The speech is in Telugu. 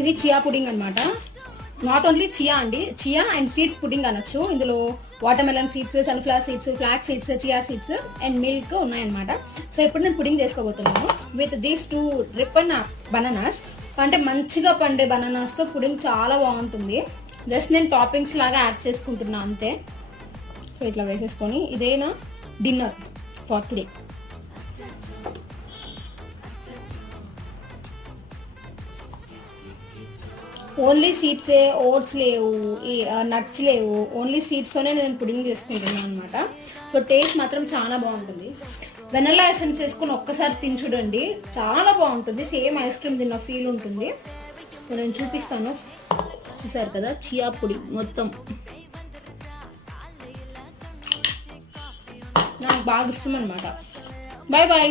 ఇది చియా పుడింగ్ అనమాట. నాట్ ఓన్లీ చియా అండి, చియా అండ్ సీడ్స్ పుడింగ్ అనొచ్చు. ఇందులో watermelon seeds, sunflower seeds, flax seeds, chia seeds and milk ఉన్నాయన్నమాట. సో ఇప్పుడు నేను పుడింగ్ చేసుకోబోతున్నాను విత్ దీస్ 2 రిప్పన్ బనానాస్. అంటే మంచిగా పండే బనానాస్తో పుడింగ్ చాలా బాగుంటుంది. జస్ట్ నేను టాపింగ్స్ లాగా యాడ్ చేసుకుంటున్నా అంతే. సో ఇట్లా వేసేసుకొని ఇదేనా డిన్నర్ ఫర్ టుడే. ఓన్లీ సీడ్సే, ఓట్స్ లేవు, ఈ నట్స్ లేవు, ఓన్లీ సీడ్స్తోనే నేను పుడింగ్ చేసుకుంటున్నాను అనమాట. సో టేస్ట్ మాత్రం చాలా బాగుంటుంది. వెనల్లా ఎసెన్స్ వేసుకొని ఒక్కసారి తిని చూడండి, చాలా బాగుంటుంది. సేమ్ ఐస్ క్రీమ్ తిన్న ఫీల్ ఉంటుంది. సో నేను చూపిస్తాను. చూసారు కదా చియా పొడి మొత్తం నాకు బాగా ఇష్టం అనమాట. Bye bye.